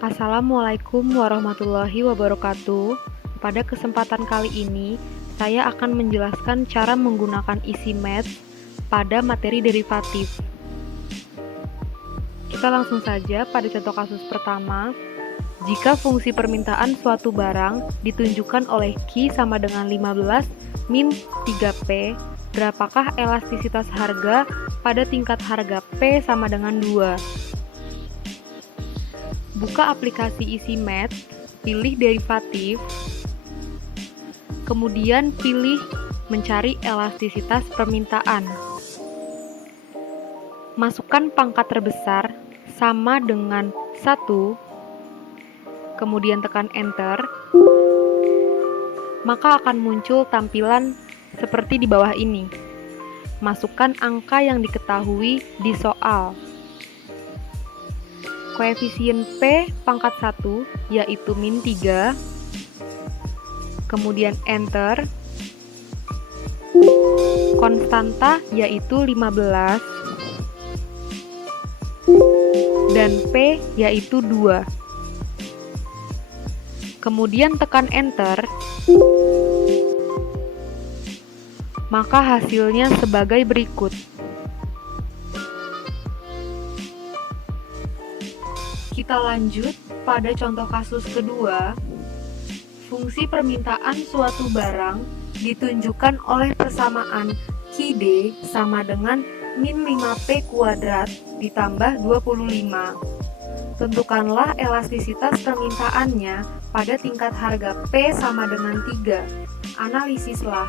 Assalamualaikum warahmatullahi wabarakatuh. Pada kesempatan kali ini, saya akan menjelaskan cara menggunakan isi math pada materi derivatif. Kita langsung saja pada contoh kasus pertama. Jika fungsi permintaan suatu barang ditunjukkan oleh Q sama dengan 15 min 3P, berapakah elastisitas harga pada tingkat harga P sama dengan 2? Buka aplikasi isi math, pilih derivatif, kemudian pilih mencari elastisitas permintaan. Masukkan pangkat terbesar sama dengan 1, kemudian tekan enter, maka akan muncul tampilan seperti di bawah ini. Masukkan angka yang diketahui di soal. Koefisien P pangkat 1 yaitu min 3, kemudian enter, konstanta yaitu 15, dan P yaitu 2. Kemudian tekan enter, maka hasilnya sebagai berikut. Kita lanjut pada contoh kasus kedua. Fungsi permintaan suatu barang ditunjukkan oleh persamaan QD sama dengan min 5P kuadrat ditambah 25. Tentukanlah elastisitas permintaannya pada tingkat harga P sama dengan 3. Analisislah.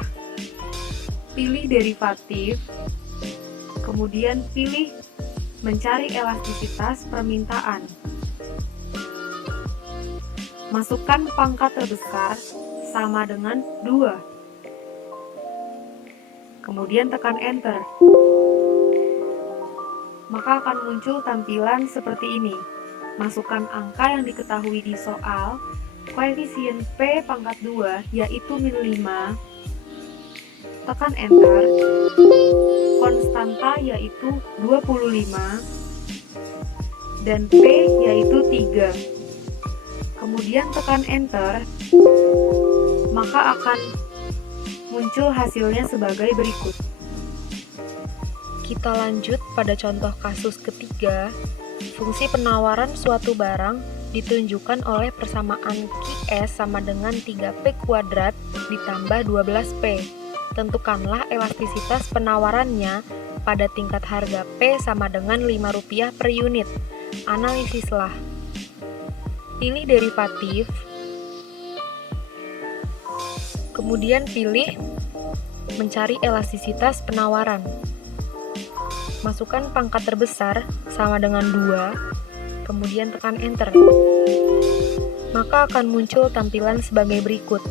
Pilih derivatif, kemudian pilih mencari elastisitas permintaan. Masukkan pangkat terbesar sama dengan 2. Kemudian tekan enter. Maka akan muncul tampilan seperti ini. Masukkan angka yang diketahui di soal. Koefisien P pangkat 2 yaitu min 5. Tekan enter. Konstanta yaitu 25. Dan P yaitu 3. Kemudian tekan enter, maka akan muncul hasilnya sebagai berikut. Kita lanjut pada contoh kasus ketiga. Fungsi penawaran suatu barang ditunjukkan oleh persamaan QS sama dengan 3P kuadrat ditambah 12P. Tentukanlah elastisitas penawarannya pada tingkat harga P sama dengan Rp5 per unit. Analisislah. Pilih derivatif, kemudian pilih mencari elastisitas penawaran. Masukkan pangkat terbesar sama dengan 2, kemudian tekan enter. Maka akan muncul tampilan sebagai berikut.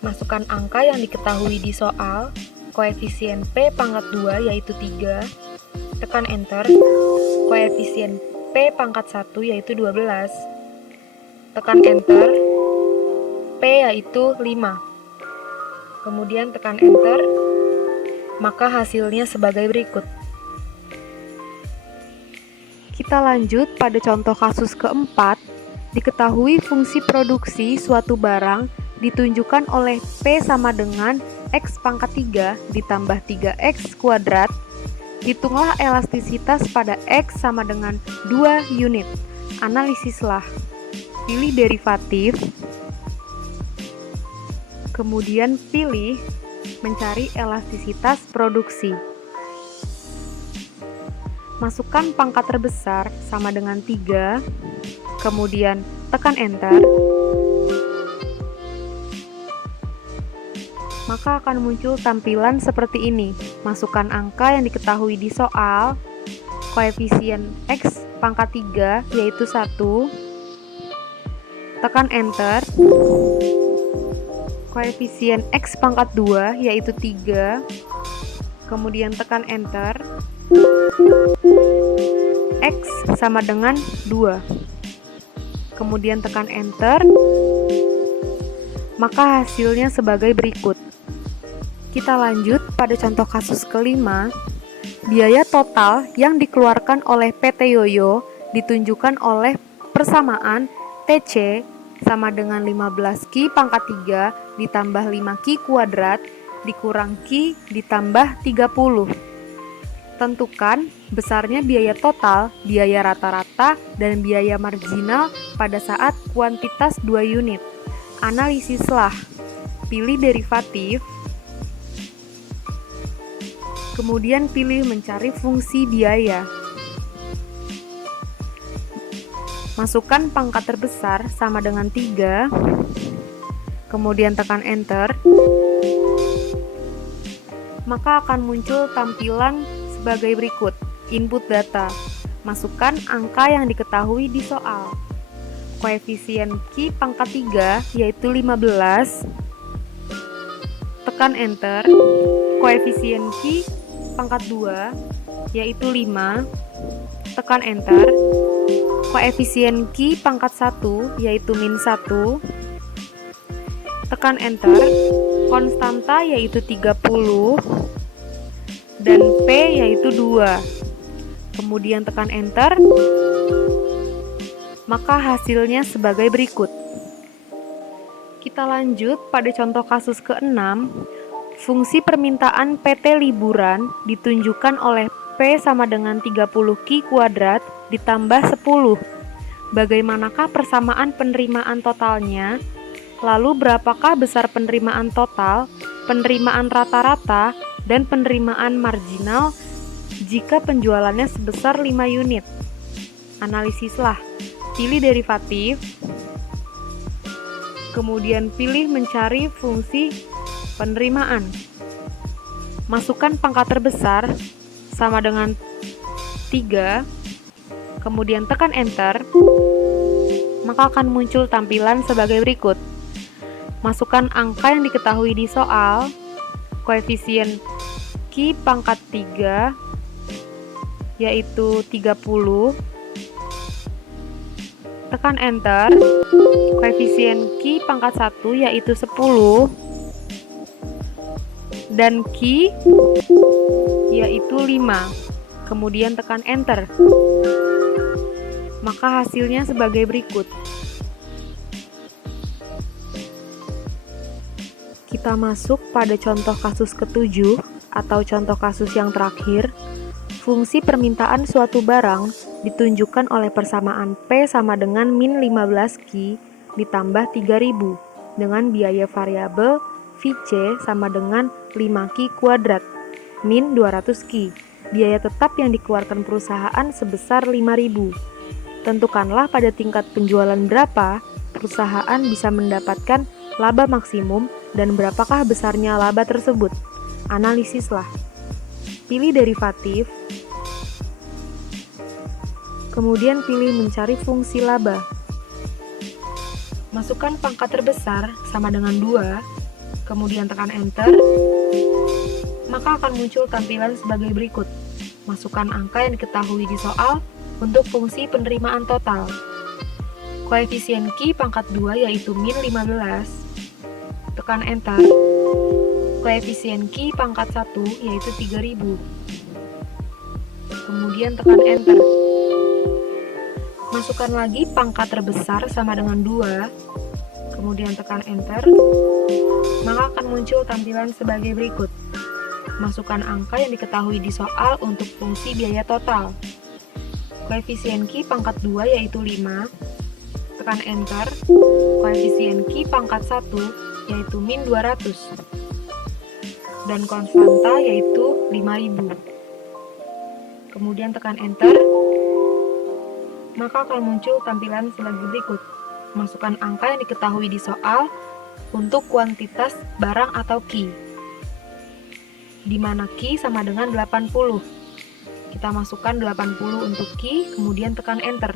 Masukkan angka yang diketahui di soal, koefisien P pangkat 2 yaitu 3, tekan enter, koefisien P pangkat 1 yaitu 12, tekan enter, P yaitu 5, kemudian tekan enter, maka hasilnya sebagai berikut. Kita lanjut pada contoh kasus keempat. Diketahui fungsi produksi suatu barang ditunjukkan oleh P sama dengan X pangkat 3 ditambah 3X kuadrat. Hitunglah elastisitas pada X sama dengan 2 unit. Analisislah. Pilih derivatif, kemudian pilih mencari elastisitas produksi. Masukkan pangkat terbesar sama dengan 3, kemudian tekan enter. Maka akan muncul tampilan seperti ini. Masukkan angka yang diketahui di soal. Koefisien X pangkat 3 yaitu 1. Tekan enter. Koefisien X pangkat 2 yaitu 3. Kemudian tekan enter. X sama dengan 2. Kemudian tekan enter. Maka hasilnya sebagai berikut. Kita lanjut pada contoh kasus kelima. Biaya total yang dikeluarkan oleh PT Yoyo ditunjukkan oleh persamaan TC sama dengan 15Q pangkat 3 ditambah 5Q kuadrat dikurang Q ditambah 30. Tentukan besarnya biaya total, biaya rata-rata, dan biaya marginal pada saat kuantitas 2 unit. Analisislah. Pilih derivatif, kemudian pilih mencari fungsi biaya. Masukkan pangkat terbesar sama dengan 3, kemudian tekan enter, maka akan muncul tampilan sebagai berikut. Input data. Masukkan angka yang diketahui di soal. Koefisien Q pangkat 3 yaitu 15. Tekan enter. Koefisien Q pangkat 2 yaitu 5. Tekan enter. Koefisien Q pangkat 1 yaitu min 1. Tekan enter. Konstanta yaitu 30 dan P yaitu 2. Kemudian tekan enter, maka hasilnya sebagai berikut. Kita lanjut pada contoh kasus ke-6. Fungsi permintaan PT liburan ditunjukkan oleh P sama dengan 30Q kuadrat ditambah 10. Bagaimanakah persamaan penerimaan totalnya? Lalu berapakah besar penerimaan total, penerimaan rata-rata, dan penerimaan marginal jika penjualannya sebesar 5 unit? Analisislah. Pilih derivatif, kemudian pilih mencari fungsi penerimaan. Masukkan pangkat terbesar sama dengan 3, kemudian tekan enter, maka akan muncul tampilan sebagai berikut. Masukkan angka yang diketahui di soal. Koefisien Q pangkat 3 yaitu 30. Tekan enter. Koefisien Q pangkat 1 yaitu 10. Dan Q yaitu 5. Kemudian tekan enter. Maka hasilnya sebagai berikut. Kita masuk pada contoh kasus ke-7 atau contoh kasus yang terakhir. Fungsi permintaan suatu barang ditunjukkan oleh persamaan P sama dengan min 15Q ditambah 3000 dengan biaya variabel VC sama dengan 5Q kuadrat min 200Q. Biaya tetap yang dikeluarkan perusahaan sebesar 5.000. Tentukanlah pada tingkat penjualan berapa perusahaan bisa mendapatkan laba maksimum dan berapakah besarnya laba tersebut. Analisislah. Pilih derivatif, kemudian pilih mencari fungsi laba. Masukkan pangkat terbesar sama dengan 2, kemudian tekan enter, maka akan muncul tampilan sebagai berikut. Masukkan angka yang diketahui di soal untuk fungsi penerimaan total. Koefisien Q pangkat 2 yaitu min 15. Tekan enter. Koefisien Q pangkat 1 yaitu 3000. Kemudian tekan enter. Masukkan lagi pangkat terbesar sama dengan 2. Kemudian tekan enter. Maka akan muncul tampilan sebagai berikut. Masukkan angka yang diketahui di soal untuk fungsi biaya total. Koefisien Q pangkat 2 yaitu 5. Tekan enter. Koefisien Q pangkat 1 yaitu min 200. Dan konstanta yaitu 5000. Kemudian tekan enter. Maka akan muncul tampilan sebagai berikut. Masukkan angka yang diketahui di soal untuk kuantitas barang atau Q, di mana Q sama dengan 80. Kita masukkan 80 untuk Q, kemudian tekan enter.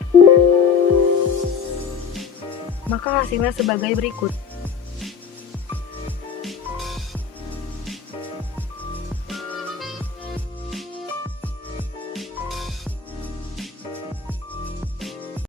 Maka hasilnya sebagai berikut.